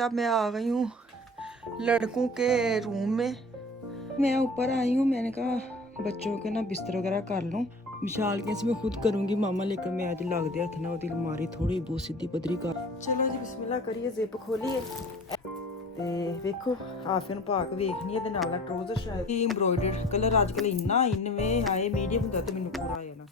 अब मैं आ गई हूँ लड़कों के रूम में। मैं ऊपर आई हूँ, मैंने कहा बच्चों के ना बिस्तर वगैरह कर लूँ। विशाल कैसे मैं खुद करूँगी, मामा लेकर मैं आज लग दिया था ना वो अलमारी थोड़ी बहुत सीधी पदरी कर। चलो जी बिस्मिल्लाह करिए, जिप खोलिए ਤੇ ਵੇਖੋ ਹਾਫੇ ਨੂੰ ਪਾ ਕੇ ਵੇਖਣੀ ਇਹਦੇ ਨਾਲ ਦਾ ਟਰੋਜ਼ਰ ਸ਼ਾਇਦ ਐਮਬ੍ਰੋਇਡਰ ਕਲਰ ਅੱਜ ਕੱਲ ਇੰਨਾ ਇਨਵੇਂ ਆਏ ਮੀਡੀਅਮ ਹੁੰਦਾ ਤੇ ਮੈਨੂੰ ਪੂਰਾ ਆਇਆ ਨਾ।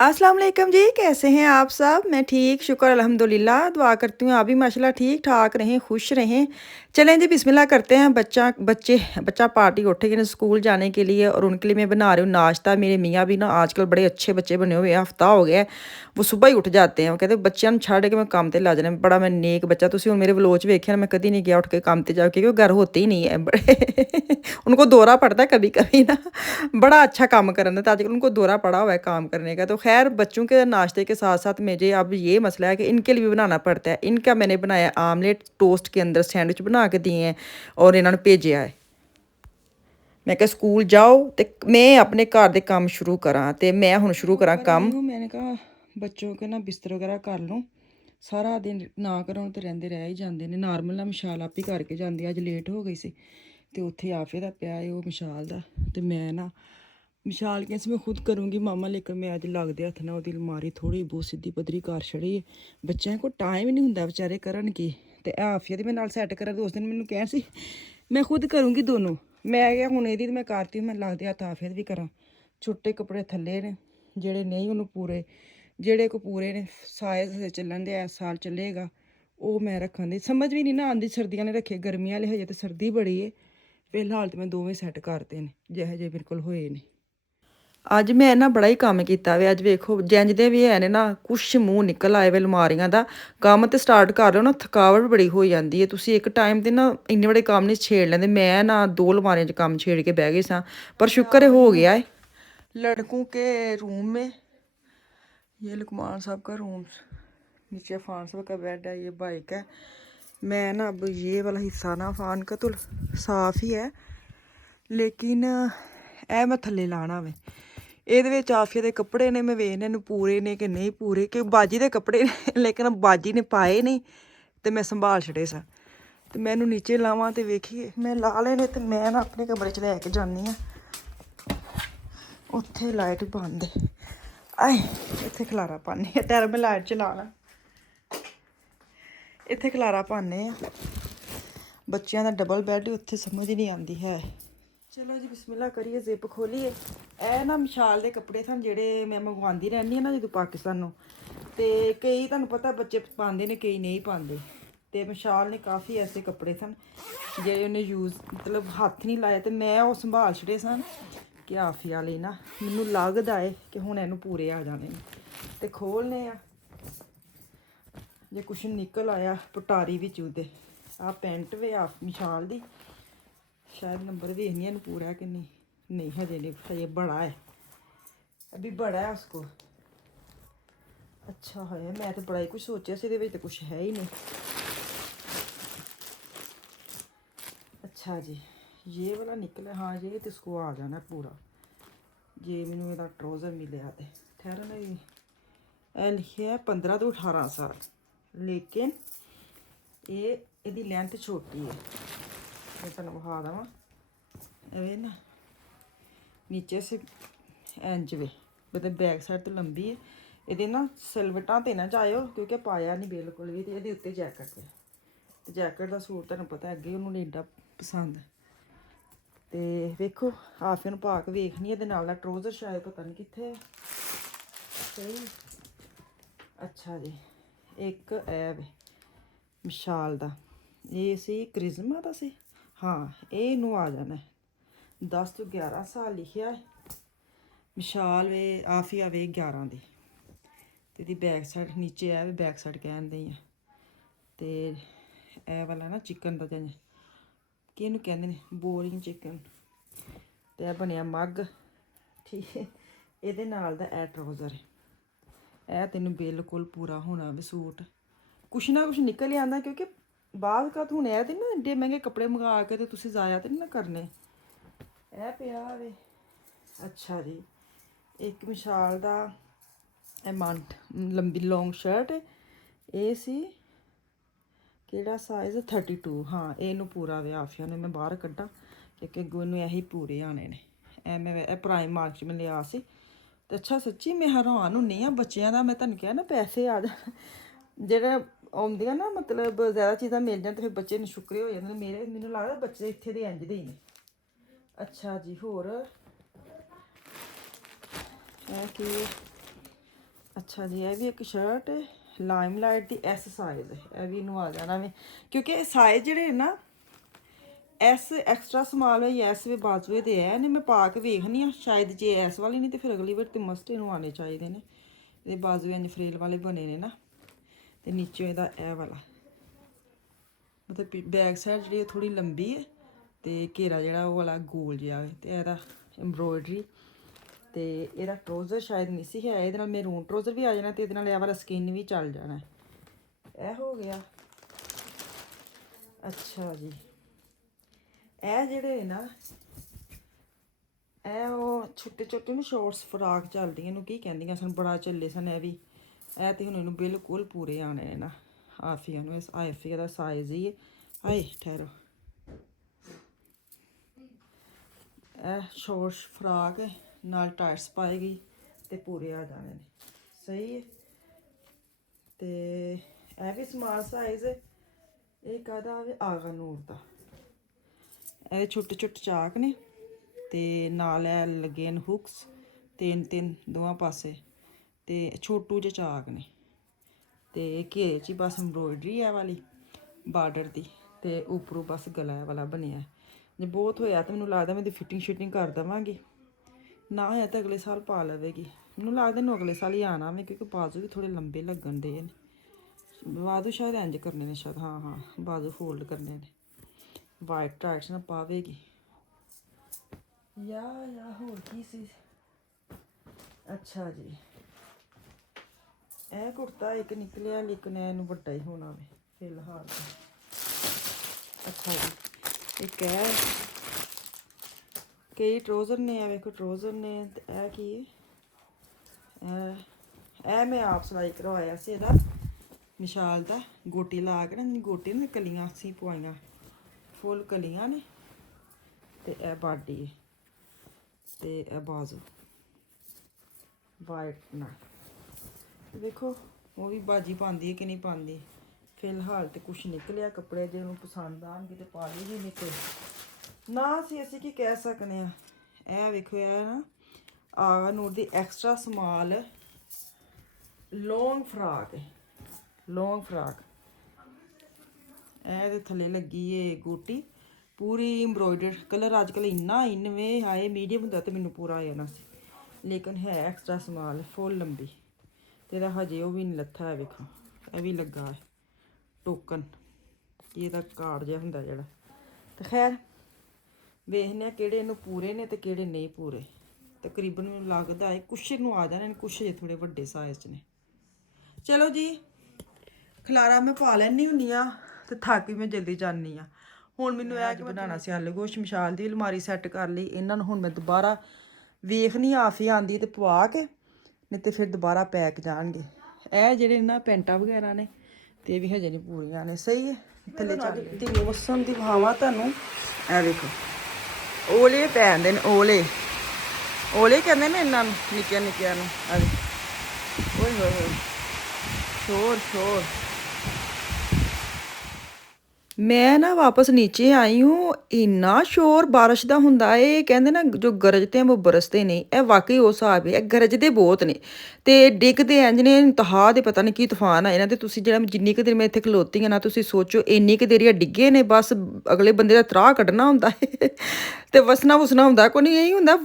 अस्सलाम वालेकुम जी, कैसे हैं आप सब? मैं ठीक, शुक्र अल्हम्दुलिल्लाह। दुआ करती हूँ आप भी माशाल्लाह ठीक ठाक रहें, खुश रहें। चलें जी बिस्मिल्लाह करते हैं। बच्चा पार्टी उठेगी ना स्कूल जाने के लिए, और उनके लिए मैं बना रही हूँ नाश्ता। मेरे मियाँ भी ना आजकल बड़े अच्छे बच्चे बने हुए हैं, हफ्ता हो गया है वो सुबह ही उठ जाते हैं। वो कहते बच्चों छड़ के मैं काम ते ला जाना। बड़ा मैं नेक बच्चा, तुम मेरे व्लॉग च वेख्या ना, मैं कभी नहीं गया उठ के काम ते जाके, क्योंकि घर होते ही नहीं है बड़े उनको दौरा पड़ता है कभी कभी ना, बड़ा अच्छा काम करना था आजकल, उनको दौरा पड़ा हुआ है काम करने का। तो खैर बच्चों के नाश्ते के साथ साथ मुझे अब ये मसला है कि इनके लिए भी बनाना पड़ता है। इनका मैंने बनाया आमलेट, टोस्ट के अंदर सैंडविच बना के दिए हैं और इन्होंने भेजा है। मैं कहा स्कूल जाओ तो मैं अपने घर के काम शुरू करा, तो मैं हुण शुरू करा काम। मैंने कहा बच्चों के ना बिस्तर वगैरह कर लूँ, सारा दिन ना कराउण तो रहंदे रह ही जाते हैं। नॉर्मल ना मशाल आप ही करके जाती, अज लेट हो गई सी ते उत्थे आफे दा पिया है वो मशाल दा, ते मैं ना विशाल कैसे मैं खुद करूँगी, मामा लेकर मैं अज लगदे हत्थ ना वो अलमारी थोड़ी बहुत सीधी पदरी कर छड़ी है। बच्चों को टाइम ही नहीं होंदा बेचारे करन की, ते आफिया दी मैं नाल सैट करा। दोस्त दिन मैनूं कहण सी मैं खुद करूँगी दोनों, मैं क्या हुण इहदी मैं करती, मैं लगदे हत्थ आफिया दी भी करा। छोटे कपड़े थल्ले ने जेह्ड़े नहीं उन्होंने पूरे, जेह्ड़े को पूरे ने साए चलन दे इस साल चलेगा वो मैं रखन दी। समझ भी नहीं ना आंदी, सर्दियां ने रखे गर्मियां वाले, हजे तो सर्दी बड़ी है। फिलहाल तो मैं दोवें सैट करते हैं जिहे जे बिल्कुल होए ने। ਅੱਜ ਮੈਂ ਨਾ ਬੜਾ ਹੀ ਕੰਮ ਕੀਤਾ ਵੇ। ਅੱਜ ਵੇਖੋ ਜੰਜ ਦੇ ਵੀ ਹੈ ਨੇ ਨਾ, ਕੁਛ ਮੂੰਹ ਨਿਕਲ ਆਏ ਵੇ ਅਲਮਾਰੀਆਂ ਦਾ। ਕੰਮ ਤੇ ਸਟਾਰਟ ਕਰ ਲਓ ਨਾ, ਥਕਾਵਟ ਬੜੀ ਹੋ ਜਾਂਦੀ ਹੈ। ਤੁਸੀਂ ਇੱਕ ਟਾਈਮ ਤੇ ਨਾ ਇੰਨੇ ਬੜੇ ਕੰਮ ਨਹੀਂ ਛੇੜ ਲੈਂਦੇ। ਮੈਂ ਨਾ 2 ਅਲਮਾਰੀਆਂ 'ਚ ਕੰਮ ਛੇੜ ਕੇ ਬਹਿ ਗਈ ਸਾਂ, ਪਰ ਸ਼ੁਕਰ ਹੋ ਗਿਆ ਹੈ। लड़कों के रूम में ये लुकमान साहब का रूम, नीचे फ़ान साहब का बेड है, ये बाइक है। मैं ना अब ये वाला हिस्सा ना फ़ान का तो साफ़ ही है, लेकिन ए मैं थल्ले लाना वे। ਇਹਦੇ ਵਿੱਚ ਆਫੀਆ ਦੇ ਕੱਪੜੇ ਨੇ, ਮੈਂ ਵੇਖਣੇ ਨੂੰ ਪੂਰੇ ਨੇ ਕਿ ਨਹੀਂ ਪੂਰੇ, ਕਿ ਬਾਜੀ ਦੇ ਕੱਪੜੇ ਨੇ ਲੇਕਿਨ ਬਾਜੀ ਨੇ ਪਾਏ ਨਹੀਂ ਤੇ ਮੈਂ ਸੰਭਾਲ ਛੜੇ ਸਾਂ। ਤੇ ਮੈਨੂੰ ਨੀਚੇ ਲਾਵਾਂ ਤੇ ਵੇਖੀਏ ਮੈਂ ਲਾ ਲੈਣੇ, ਤੇ ਮੈਂ ਨਾ ਆਪਣੇ ਕਮਰੇ 'ਚ ਲੈ ਕੇ ਜਾਂਦੀ ਹਾਂ। ਉੱਥੇ ਲਾਈਟ ਬੰਦ ਹੈ, ਆਏ ਇੱਥੇ ਖਲਾਰਾ ਪਾਉਂਦੇ ਆ। ਟੈਰ ਮੈਂ ਲਾਈਟ ਚਲਾ ਲਾ, ਇੱਥੇ ਖਲਾਰਾ ਪਾਉਂਦੇ ਆ। ਬੱਚਿਆਂ ਦਾ ਡਬਲ ਬੈੱਡ ਉੱਥੇ ਸਮਝ ਹੀ ਨਹੀਂ ਆਉਂਦੀ ਹੈ। ਚਲੋ ਜੀ ਬਿਸਮਿल्लाह ਕਰੀਏ, ਜ਼ਿਪ ਖੋਲੀਏ। ਇਹ ਨਾ ਵਿਸ਼ਾਲ ਦੇ ਕੱਪੜੇ ਸਨ ਜਿਹੜੇ ਮੈਂ ਮੰਗਵਾਉਂਦੀ ਰਹਿੰਦੀ ਹਾਂ ਨਾ ਜਦੋਂ ਪਾਕਿਸਤਾਨੋਂ, ਤੇ ਕਈ ਤੁਹਾਨੂੰ ਪਤਾ ਬੱਚੇ ਪਾਉਂਦੇ ਨੇ, ਕਈ ਨਹੀਂ ਪਾਉਂਦੇ। ਤੇ ਵਿਸ਼ਾਲ ਨੇ ਕਾਫੀ ਐਸੇ ਕੱਪੜੇ ਸਨ ਜਿਹੜੇ ਉਹਨੇ ਯੂਜ਼ ਮਤਲਬ ਹੱਥ ਨਹੀਂ ਲਾਏ, ਤੇ ਮੈਂ ਉਹ ਸੰਭਾਲ ਛੜੇ ਸਨ ਕਿ ਆਫੀਆ ਲਈ ਨਾ ਮੈਨੂੰ ਲੱਗਦਾ ਹੈ ਕਿ ਹੁਣ ਇਹਨੂੰ ਪੂਰੇ ਆ ਜਾਣੇ ਨੇ। ਤੇ ਖੋਲ੍ਹਨੇ ਆ, ਜੇ ਕੁਛ ਨਿਕਲ ਆਇਆ ਪਟਾਰੀ ਵਿੱਚ ਉਹਦੇ। ਆਹ ਪੈਂਟ ਵੇ ਆ ਵਿਸ਼ਾਲ ਦੀ, शायद नंबर देखनी है पूरा है कि नहीं हजे नहीं, हजे बड़ा है, अभी बड़ा है उसको। अच्छा है, मैं तो बड़ा ही कुछ सोचा से, तो कुछ है ही नहीं। अच्छा जी ये वाला निकला, हाँ ये तो इसको आ जाना पूरा। जे मैनू ਇਹਦਾ ट्राउज़र मिले तो ठहरा नहीं, लिखा है 15 तो 18 साल, लेकिन ये ਇਹਦੀ लेंथ छोटी है। मैं तुहानू विखा देवां, एवे ना नीचे से इंज वे, मतलब बैक साइड तो लंबी है। ये ना सिलवटा तो ना जाओ क्योंकि पाया नहीं बिल्कुल भी। तो ये उत्ते जैकेट है, तो जैकेट का सूट तुहानू पता अगे उन्होंने एडा पसंद। तो वेखो आफिया पा के वेखनी है, नाल ट्राउज़र शायद पता नहीं कित्थे सही। अच्छा जी एक ऐ वे विशाल दा, ये सी करिश्मा दा सी, हाँ ये नू आ जाना है। 10 तो 11 साल लिखा है। विशाल वे आफिया वे 11 दी। ते दी बैक साइड नीचे है, बैक साइड कहन दी है। ते ए वाला ना चिकन दा जंज कि इनू कहंदे ने, बोरिंग चिकन। ते ए बनिया मग, ठीक है। ਇਹਦੇ ਨਾਲ ਦਾ ਇਹ ट्राउज़र है, तेनू बिल्कुल पूरा होना वे सूट। कुछ ना कुछ निकल आंदा, क्योंकि बाद का हूँ ऐ ते ना एड्डे महंगे कपड़े मंगा के तो तुसीं ज़ाया तो नहीं ना करने। ਇਹ ਪਿਆ ਵੇ। अच्छा जी एक विशाल दा एमाउंट लंबी लॉन्ग शर्ट, ये सी ਕਿਹੜਾ ਸਾਈਜ਼ 32। ਹਾਂ ਇਹਨੂੰ ਪੂਰਾ ਵਿਆਹ ਆਫੀਆ ਨੂੰ ਮੈਂ ਬਾਹਰ ਕੱਢਾਂ ਕਿਉਂਕਿ ਅੱਗੋਂ ਇਹਨੂੰ ਇਹੀ ਪੂਰੇ ਆਣੇ ਨੇ। ਇਹ ਪ੍ਰਾਈਮ ਮਾਰਕ 'ਚ ਮੈਂ ਲਿਆ ਸੀ। ਤੇ ਅੱਛਾ ਸੱਚੀ ਮੈਂ ਹੈਰਾਨ ਹੁੰਦੀ ਹਾਂ ਬੱਚਿਆਂ ਦਾ। ਮੈਂ ਤੁਹਾਨੂੰ ਕਿਹਾ ਨਾ ਪੈਸੇ ਆ ਜਾਣ ਜਿਹੜੇ ਆਉਂਦੀਆਂ ਨਾ ਮਤਲਬ ਜ਼ਿਆਦਾ ਚੀਜ਼ਾਂ ਮਿਲ ਜਾਣ ਤੇ ਫਿਰ ਬੱਚੇ ਨਸ਼ੁਕਰੇ ਹੋ ਜਾਂਦੇ ਨੇ। ਮੈਨੂੰ ਲੱਗਦਾ ਬੱਚੇ ਇੱਥੇ ਦੇ ਇੰਝ ਦੇ ਹੀ ਨੇ। ਅੱਛਾ ਜੀ ਹੋਰ ਇਹ ਕੀ ਅੱਛਾ ਜੀ ਇਹ ਵੀ ਇੱਕ ਸ਼ਰਟ ਲਾਈਮ ਲਾਈਟ ਦੀ ਐਸ ਸਾਈਜ਼। ਇਹ ਵੀ ਇਹਨੂੰ ਆ ਜਾਣਾ ਵੇ ਕਿਉਂਕਿ ਇਹ ਸਾਈਜ਼ ਜਿਹੜੇ ਨਾ ਐਸ ਐਕਸਟਰਾ ਸਮਾਲ ਹੋਈ ਐਸ ਵੀ ਬਾਜੂਏ ਦੇ ਹੈ ਨੇ। ਮੈਂ ਪਾ ਕੇ ਵੇਖਣੀ ਆ ਸ਼ਾਇਦ ਜੇ ਐਸ ਵਾਲੀ ਨਹੀਂ ਤੇ ਫਿਰ ਅਗਲੀ ਵਾਰ ਤੇ ਮਸਤ ਇਹਨੂੰ ਆਉਣੇ ਚਾਹੀਦੇ ਨੇ। ਇਹਦੇ ਬਾਜੂ ਇੰਜ ਫਰੇਲ ਵਾਲੇ ਬਣੇ ਨੇ ਨਾ ਤੇ ਨੀਚੇ ਇਹਦਾ ਇਹ ਵਾਲਾ ਮਤਲਬ ਬੈਕ ਸਾਈਡ ਜਿਹੜੀ ਥੋੜੀ ਲੰਬੀ ਹੈ ਤੇ ਘੇਰਾ ਜਿਹੜਾ ਉਹ ਵਾਲਾ ਗੋਲ ਜਿਹਾ ਹੈ। ਤੇ ਇਹਦਾ ਐਮਬਰੋਇਡਰੀ ਤੇ ਇਹਦਾ ਟਰੋਜ਼ਰ ਸ਼ਾਇਦ ਨਹੀਂ ਸੀ ਹੈ। ਇਹਦੇ ਨਾਲ ਮੈਰੂਨ ਟਰੋਜ਼ਰ ਵੀ ਆ ਜਾਣਾ ਤੇ ਇਹਦੇ ਨਾਲ ਇਹ ਵਾਲਾ ਸਕਿਨ ਵੀ ਚੱਲ ਜਾਣਾ। ਇਹ ਹੋ ਗਿਆ। ਅੱਛਾ ਜੀ ਇਹ ਜਿਹੜੇ ਨਾ ਇਹ ਉਹ ਛੋਟੇ ਛੋਟੇ ਨੂੰ ਸ਼ੋਰਟਸ ਫਰਾਕ ਚੱਲਦੀਆਂ ਇਹਨੂੰ ਕੀ ਕਹਿੰਦੀਆਂ ਸਨ ਬੜਾ ਚੱਲੇ ਸਨ ਇਹ ਵੀ। ਇਹ ਤੇ ਹੁਣ ਇਹਨੂੰ ਬਿਲਕੁਲ ਪੂਰੇ ਆਣੇ ਨੇ ਨਾ ਆਫੀਆ ਨੂੰ। ਇਸ ਆਫੀਆ ਦਾ ਸਾਈਜ਼ ਹੀ ਹਾਏ ਠਹਿਰੋ। ਇਹ ਸ਼ੋਰਟਸ ਫਰਾਕ ਨਾਲ ਟਾਈਟਸ ਪਾਏਗੀ ਤੇ ਪੂਰੇ ਆ ਜਾਣੇ ਨੇ। ਸਹੀ ਹੈ। ਤੇ ਇਹ ਵੀ ਸਮਾਲ ਸਾਈਜ਼ ਹੈ। ਇਹ ਕਾਹਦਾ ਆਵੇ ਆਗਾ ਨੂਰ ਦਾ। ਇਹ ਛੋਟੇ ਛੋਟੇ ਚਾਕ ਨੇ ਤੇ ਨਾਲ ਇਹ ਲੱਗੇ ਨੇ ਹੁਕਸ ਤਿੰਨ ਦੋਵਾਂ ਪਾਸੇ ਤੇ ਛੋਟੂ ਜਿਹੇ ਚਾਕ ਨੇ ਤੇ ਘੇਰੇ 'ਚ ਹੀ ਬਸ ਐਮਬਰੋਇਡਰੀ ਹੈ ਵਾਲੀ ਬਾਰਡਰ ਦੀ ਤੇ ਉੱਪਰੋਂ ਬਸ ਗਲਾ ਵਾਲਾ ਬਣਿਆ। ਜੇ ਬਹੁਤ ਹੋਇਆ ਤਾਂ ਮੈਨੂੰ ਲੱਗਦਾ ਮੈਂ ਇਹਦੀ ਫਿਟਿੰਗ ਕਰ ਦੇਵਾਂਗੀ। ਨਾ ਹੋਇਆ ਤਾਂ ਅਗਲੇ ਸਾਲ ਪਾ ਲਵੇਗੀ। ਮੈਨੂੰ ਲੱਗਦਾ ਇਹਨੂੰ ਅਗਲੇ ਸਾਲ ਹੀ ਆਉਣਾ ਵੇ ਕਿਉਂਕਿ ਬਾਜ਼ੂ ਵੀ ਥੋੜੇ ਲੰਬੇ ਲੱਗਣ ਦੇ ਨੇ। ਬਾਜ਼ੂ ਸ਼ਾਇਦ ਇੰਜ ਕਰਨੇ ਨੇ ਸ਼ਾਇਦ ਹਾਂ ਬਾਜ਼ੂ ਫੋਲਡ ਕਰਨੇ ਨੇ। ਵਾਈਟ ਟਾਈਟਸ ਨਾਲ ਪਾਵੇਗੀ ਯਾ ਹੋਰ ਕੀ ਸੀ। ਅੱਛਾ ਜੀ ਇਹ ਕੁੜਤਾ ਇੱਕ ਨਿਕਲਿਆ ਲੇਕਿਨ ਇਹਨੂੰ ਵੱਡਾ ਹੀ ਹੋਣਾ ਵੇ ਫਿਲਹਾਲ। ਅੱਛਾ ਜੀ ਇੱਕ ਹੈ ਕਈ ਟਰੋਜ਼ਰ ਨੇ। ਇਹ ਵੇਖੋ ਟਰੋਜ਼ਰ ਨੇ ਤੇ ਇਹ ਕੀ ਹੈ ਇਹ ਮੈਂ ਆਪ ਸਿਲਾਈ ਕਰਵਾਇਆ ਸੀ ਇਹਦਾ ਵਿਸ਼ਾਲ ਦਾ। ਗੋਟੀ ਲਾ ਕੇ ਨਾ ਗੋਟੀ ਨੇ ਕਲੀਆਂ ਸੀ ਪਵਾਈਆਂ ਫੁੱਲ ਕਲੀਆਂ ਨੇ ਤੇ ਇਹ ਬਾਡੀ ਹੈ ਤੇ ਇਹ ਬਾਜ਼ੂ ਵਾਈਟ ਨਾਲ। ਵੇਖੋ ਉਹ ਵੀ ਬਾਜੀ ਪਾਉਂਦੀ ਹੈ ਕਿ ਨਹੀਂ ਪਾਉਂਦੀ। ਫਿਲਹਾਲ ਤੇ ਕੁਛ ਨਿਕਲਿਆ ਕੱਪੜੇ ਜੇ ਉਹਨੂੰ ਪਸੰਦ ਆਉਣਗੇ ਤੇ ਪਾ ਲਈ ਨਹੀਂ ਤੇ ਨਾ। ਅਸੀਂ ਕੀ ਕਹਿ ਸਕਦੇ ਹਾਂ। ਇਹ ਵੇਖੋ ਇਹ ਨਾ ਆਗਾ ਨੂਰ ਦੀ ਐਕਸਟਰਾ ਸਮਾਲ ਲੌਂਗ ਫਰਾਕ ਹੈ। ਲੌਂਗ ਫਰਾਕ ਇਹਦੇ ਥੱਲੇ ਲੱਗੀ ਏ ਗੋਟੀ ਪੂਰੀ ਐਮਬਰੋਇਡਰ ਕਲਰ। ਅੱਜ ਕੱਲ੍ਹ ਇੰਨਾ ਇਨਵੇਂ ਆਏ ਮੀਡੀਅਮ ਹੁੰਦਾ ਤੇ ਮੈਨੂੰ ਪੂਰਾ ਆ ਜਾਣਾ ਸੀ ਲੇਕਿਨ ਹੈ ਐਕਸਟਰਾ ਸਮਾਲ ਫੁੱਲ ਲੰਬੀ ਤੇ ਇਹਦਾ ਹਜੇ ਉਹ ਵੀ ਨਹੀਂ ਲੱਥਾ ਹੈ। ਵੇਖੋ ਇਹ ਵੀ ਲੱਗਾ ਹੈ ਟੋਕਨ ਇਹਦਾ ਕਾਰਡ ਜਿਹਾ ਹੁੰਦਾ ਜਿਹੜਾ। ਤੇ ਖੈਰ ਵੇਖਦੇ ਹਾਂ ਕਿਹੜੇ ਇਹਨੂੰ ਪੂਰੇ ਨੇ ਤੇ ਕਿਹੜੇ ਨਹੀਂ ਪੂਰੇ। ਤਕਰੀਬਨ ਮੈਨੂੰ ਲੱਗਦਾ ਹੈ ਕੁਛ ਨੂੰ ਆ ਜਾਣੇ ਨੇ ਕੁਛ ਜੇ ਥੋੜੇ ਵੱਡੇ ਸਾਈਜ਼ 'ਚ ਨੇ। ਚਲੋ ਜੀ ਖਲਾਰਾ ਮੈਂ ਪਾ ਲੈਣੀ ਹੁੰਦੀ ਆ ਤੇ ਥੱਕ ਵੀ ਮੈਂ ਜਲਦੀ ਜਾਂਦੀ ਆ। ਹੁਣ ਮੈਨੂੰ ਇਹ ਕਿ ਬਣਾਉਣਾ ਸੀ ਆਲੂ ਗੋਸ਼ਤ। ਮਸ਼ਾਲ ਦੀ ਅਲਮਾਰੀ ਸੈੱਟ ਕਰ ਲਈ। ਇਹਨਾਂ ਨੂੰ ਹੁਣ ਮੈਂ ਦੁਬਾਰਾ ਵੇਖਣੀ ਆਫੀ ਆਉਂਦੀ ਤੇ ਪਵਾ ਕੇ ਨਹੀਂ ਤੇ ਫਿਰ ਦੁਬਾਰਾ ਪੈਕ ਜਾਣਗੇ। ਇਹ ਜਿਹੜੇ ਨਾ ਪੈਂਟਾਂ ਵਗੈਰਾ ਨੇ ਤੇ ਇਹ ਵੀ ਹਜੇ ਨਹੀਂ ਪੂਰੀਆਂ ਨੇ। ਸਹੀ ਹੈ ਥੱਲੇ ਚੱਲ ਤੇ ਮੌਸਮ ਦੀ ਦਿਖਾਵਾਂ ਤੁਹਾਨੂੰ। ਇਹ ਵੇਖੋ ਓਲੇ ਪੈਂਦੇ ਨੇ ਓਲੇ ਕਹਿੰਦੇ ਨੇ ਇਹਨਾਂ ਨੂੰ ਨਿੱਕਿਆਂ ਨੂੰ। ਓਏ ਹੋਏ ਸ਼ੋਰ ਮੈਂ ਨਾ ਵਾਪਸ ਨੀਚੇ ਆਈ ਹੂੰ। ਇੰਨਾ ਸ਼ੋਰ ਬਾਰਿਸ਼ ਦਾ ਹੁੰਦਾ ਏ। ਕਹਿੰਦੇ ਨਾ ਜੋ ਗਰਜਤੇ ਹੈ ਉਹ ਬਰਸਤੇ ਨਹੀਂ। ਇਹ ਵਾਕਈ ਉਹ ਹਿਸਾਬ ਹੈ। ਇਹ ਗਰਜਦੇ ਬਹੁਤ ਨੇ ਤੇ ਡਿੱਗਦੇ ਇੰਜ ਨੇ ਇੰਤਹਾ ਦੇ ਪਤਾ ਨਹੀਂ ਕੀ ਤੂਫਾਨ ਆਏ ਨਾ। ਤੇ ਤੁਸੀਂ ਜਿਹੜਾ ਜਿੰਨੀ ਕੁ ਦੇਰ ਮੈਂ ਇੱਥੇ ਖਲੋਤੀ ਹਾਂ ਨਾ ਤੁਸੀਂ ਸੋਚੋ ਇੰਨੀ ਕੁ ਦੇਰ ਡਿੱਗੇ ਨੇ ਬਸ ਅਗਲੇ ਬੰਦੇ ਦਾ ਤਰਾਹ ਕੱਢਣਾ ਹੁੰਦਾ ਹੈ ਤੇ ਵਸਣਾ ਹੁੰਦਾ ਕੋਈ ਨਹੀਂ। ਇਹੀ ਹੁੰਦਾ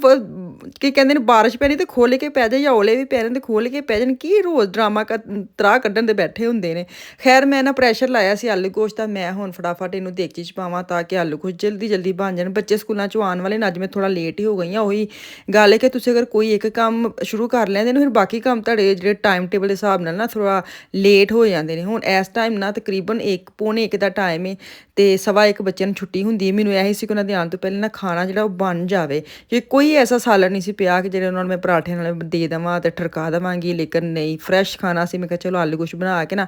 ਕੀ ਕਹਿੰਦੇ ਨੇ ਬਾਰਿਸ਼ ਪੈਣੀ ਤੇ ਖੋਲ੍ਹ ਕੇ ਪੈ ਜਾਏ ਜਾਂ ਓਲੇ ਵੀ ਪੈ ਜਾਣ ਤੇ ਖੋਲ੍ਹ ਕੇ ਪੈ ਜਾਣ। ਕੀ ਰੋਜ਼ ਡਰਾਮਾ ਤਰਾਹ ਕੱਢਣ ਦੇ ਬੈਠੇ ਹੁੰਦੇ ਨੇ। ਖੈਰ ਮੈਂ ਨਾ ਪ੍ਰੈਸ਼ਰ ਲਾਇਆ ਸੀ ਆਲੂ ਗੋਸ਼ਤ ਦਾ। ਮੈਂ ਹੁਣ ਫਟਾਫਟ ਇਹਨੂੰ ਦੇਗਚੀ 'ਚ ਪਾਵਾਂ ਤਾਂ ਕਿ ਆਲੂ ਗੋਸ਼ਤ ਜਲਦੀ ਬਣ ਜਾਣ। ਬੱਚੇ ਸਕੂਲਾਂ 'ਚੋਂ ਆਉਣ ਵਾਲੇ ਨੇ। ਅੱਜ ਮੈਂ ਥੋੜਾ ਲੇਟ ਹੀ ਹੋ ਗਈ ਹਾਂ। ਉਹੀ ਗੱਲ ਹੈ ਕਿ ਤੁਸੀਂ ਅਗਰ ਕੋਈ ਇੱਕ ਕੰਮ ਸ਼ੁਰੂ ਕਰ ਲੈਂਦੇ ਨੇ ਫਿਰ ਬਾਕੀ ਕੰਮ ਤੁਹਾਡੇ ਜਿਹੜੇ ਟਾਈਮ ਟੇਬਲ ਦੇ ਹਿਸਾਬ ਨਾਲ ਨਾ ਥੋੜਾ ਲੇਟ ਹੋ ਜਾਂਦੇ ਨੇ। ਹੁਣ ਇਸ ਟਾਈਮ ਨਾ ਤਕਰੀਬਨ 1:45 ਦਾ ਟਾਈਮ ਹੈ ਤੇ 1:15 ਬੱਚਿਆਂ ਨੂੰ ਛੁੱਟੀ ਹੁੰਦੀ ਹੈ। ਮੈਨੂੰ ਇਹੀ ਸੀ ਕਿ ਉਹਨਾਂ ਦੇ ਆਉਣ ਤੋਂ ਪਹਿਲਾਂ ਨਾ ਖਾਣਾ ਜਿਹੜਾ ਉਹ ਬਣ ਜਾਵੇ ਕਿ ਕੋਈ ਐਸਾ ਸਾਲਨ ਨਹੀਂ ਸੀ ਪਿਆ ਕਿ ਜਿਹੜੇ ਉਹਨਾਂ ਨੂੰ ਮੈਂ ਪਰਾਠੇ ਨਾਲ ਦੇ ਦੇਵਾਂ ਤੇ ਠਰਕਾ ਦੇਵਾਂਗੀ, ਲੇਕਿਨ ਨਹੀਂ, ਫਰੈਸ਼ ਖਾਣਾ ਸੀ। मैं कहा चलो आलू गोश्त बना के ना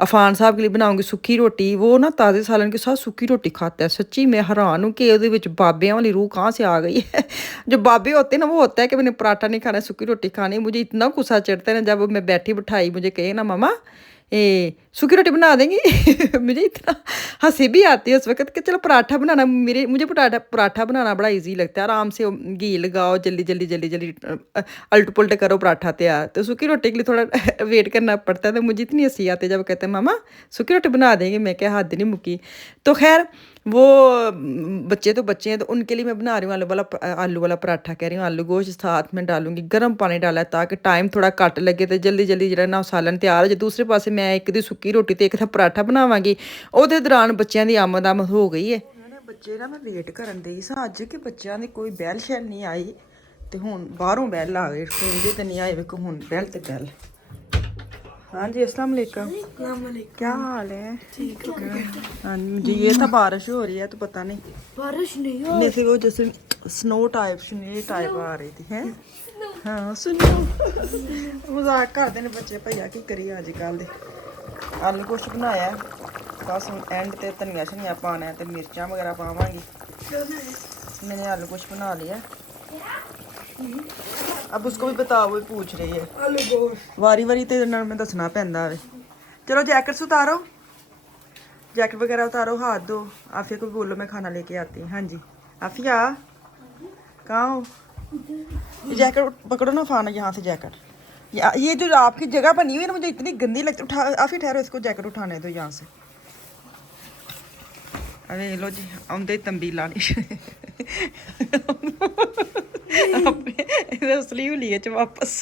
अफान साहब के लिए बनाऊंगी सूखी रोटी। वो ना ताज़े सालन के साथ सूखी रोटी खाता है। सच्ची मैं हैरान हूँ कि ਉਹਦੇ ਵਿੱਚ बाबियाँ वाली रूह कहाँ से आ गई है। जो बाबे होते हैं ना, वो होता है कि मैंने पराठा नहीं खाना, सूखी रोटी खानी। मुझे इतना गुस्सा चढ़ता है ना जब मैं बैठी बिठाई मुझे कहे ना मम्मा ये सूखी रोटी बना देंगी। मुझे इतना हंसी भी आती है उस वक्त कि चलो पराठा बनाना, मुझे पराठा बनाना बड़ा इजी लगता है। आराम से घी लगाओ, जल्दी जल्दी जल्दी जल्दी अल्ट पुलट करो, पराठा तैयार। तो सूखी रोटी के लिए थोड़ा वेट करना पड़ता है। तो मुझे इतनी हंसी आती है जब कहते हैं मामा सूखी रोटी बना देंगे। मैं क्या हद नहीं मुकी। तो खैर वो बच्चे तो बच्चे हैं, तो उनके लिए मैं बना रही हूँ आलू वाला पराठा। कह रही हूँ आलू गोश्त साथ में डालूंगी, गर्म पानी डाला है ताकि टाइम थोड़ा घट लगे तो जल्दी जल्दी जो ना सालन तैयार हो जाए। दूसरे पासे मैं एक दी सुक्की रोटी तो एक था पराठा बनावांगी। ਉਹਦੇ ਦੌਰਾਨ ਬੱਚਿਆਂ ਦੀ ਆਮਦ ਹੋ ਗਈ ਹੈ। ਬੱਚੇ ਨਾ ਮੈਂ ਵੇਟ ਕਰਨ ਦੀ ਸਾਂ ਅੱਜ ਕਿ ਬੱਚਿਆਂ ਦੀ ਕੋਈ ਬੈਲ ਸ਼ੈਲ ਨਹੀਂ ਆਈ, ਤੇ ਹੁਣ ਬਾਹਰੋਂ ਬੈਲ ਆ ਗਈ। ਸੁਣਦੇ ਤੇ ਨਹੀਂ ਆਏ, ਵੇਖੋ ਹੁਣ ਬੈਲ ਤੇ ਬੈਲ। हाँ जी, अस्सलाम वालेकुम। क्या हाल है? ठीक है। हाँ जी, ये था बारिश हो रही है तो पता नहीं, बारिश नहीं हो रही, वो जैसे स्नो टाइप आ रही थी है। हाँ सुनो, मजाक करते हैं बच्चे। भैया की करिए अजकल दे। आलू गोश्त बनाया बस, हम एंड ते धनिया शनिया पाना है तो मिर्चा वगैरह पावांगी। मैंने आलू गोश्त बना लिया। अब उसको भी बताओ, वो पूछ रही है आलू गोश्त वारी वारी ते मैं दसना पैंदा वे। चलो जैकेट्स उतारो, जैकेट वगैरह उतारो, हाथ दो। आफिया को बोलो मैं खाना लेके आती हूँ। हाँ जी आफिया, कहाँ हो? जैकेट पकड़ो ना फाना, यहाँ से जैकेट। ये जो आपकी जगह बनी हुई है ना, मुझे इतनी गंदी लगती। उठा आफिया, ठहरो, इसको जैकेट उठाने दो यहाँ से। अरे लो जी, आंदे तंबी लानी स्लीव लिए वापस,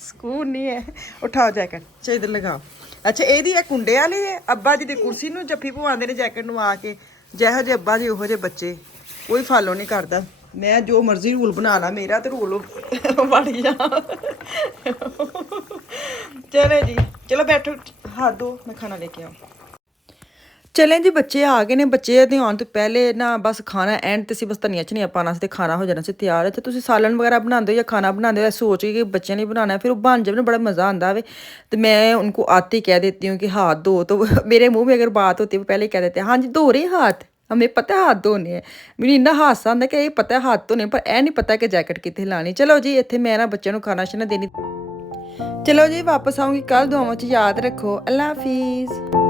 ਸਕੂਨ ਨਹੀਂ ਹੈ। ਉਠਾਓ ਜੈਕਟ, ਚਾ ਇਧਰ ਲਗਾਓ। ਅੱਛਾ ਇਹਦੀ ਇਹ ਕੁੰਡੇ ਵਾਲੀ ਹੈ। ਅੱਬਾ ਜੀ ਦੀ ਕੁਰਸੀ ਨੂੰ ਜੱਫੀ ਪਵਾਉਂਦੇ ਨੇ ਜੈਕਟ ਨੂੰ ਆ ਕੇ। ਜਿਹੋ ਜਿਹੇ ਅੱਬਾ ਜੀ ਉਹੋ ਜਿਹੇ ਬੱਚੇ, ਕੋਈ ਫਾਲੋ ਨਹੀਂ ਕਰਦਾ। ਮੈਂ ਜੋ ਮਰਜ਼ੀ ਰੂਲ ਬਣਾ ਲਾ, ਮੇਰਾ ਤੇ ਰੂਲ ਵੜ ਜਾ। ਚਲੋ ਜੀ, ਚਲੋ ਬੈਠੋ, ਹੱਥ ਦੋ, ਮੈਂ ਖਾਣਾ ਲੈ ਕੇ ਆऊँ। चलें जी, बच्चे आ गए ने। बच्चे ਦੇ ਆਉਣ ਤੋਂ ਪਹਿਲੇ ਨਾ ਬਸ ਖਾਣਾ ਐਂਡ ਤੇ ਸੀ, ਬਸ ਧਨੀਆ ਚਨੀਆ ਪਾਣਾ ਸੀ ਤੇ ਖਾਣਾ ਹੋ ਜਾਣਾ ਸੀ ਤਿਆਰ। ਤੇ ਤੁਸੀਂ ਸਾਲਨ ਵਗੈरह ਬਣਾਉਂਦੇ ਹੋ ਜਾਂ ਖਾਣਾ ਬਣਾਉਂਦੇ ਹੋ, ਸੋਚ ਕੇ ਕਿ ਬੱਚਿਆਂ ਲਈ ਬਣਾਉਣਾ, फिर वो बन जाए ना बड़ा मज़ा आता है। तो मैं उनको आते ही कह देती हूँ कि हाथ धो। तो मेरे मुँह में अगर बात होती है वो पहले कह देते हैं हाँ जी धो रहे हाथ, हमें पता है हाथ धोने हैं। मैंने इन्ना हादसा आंदा कि ये पता है हाथ धोने, पर यह नहीं पता कि जैकेट कितने लानी। चलो जी, इतने मैं ना बच्चों को खाना शाना देनी। चलो जी, वापस आऊँगी कल। दुआओं च याद रखो। अल्लाह हाफिज़।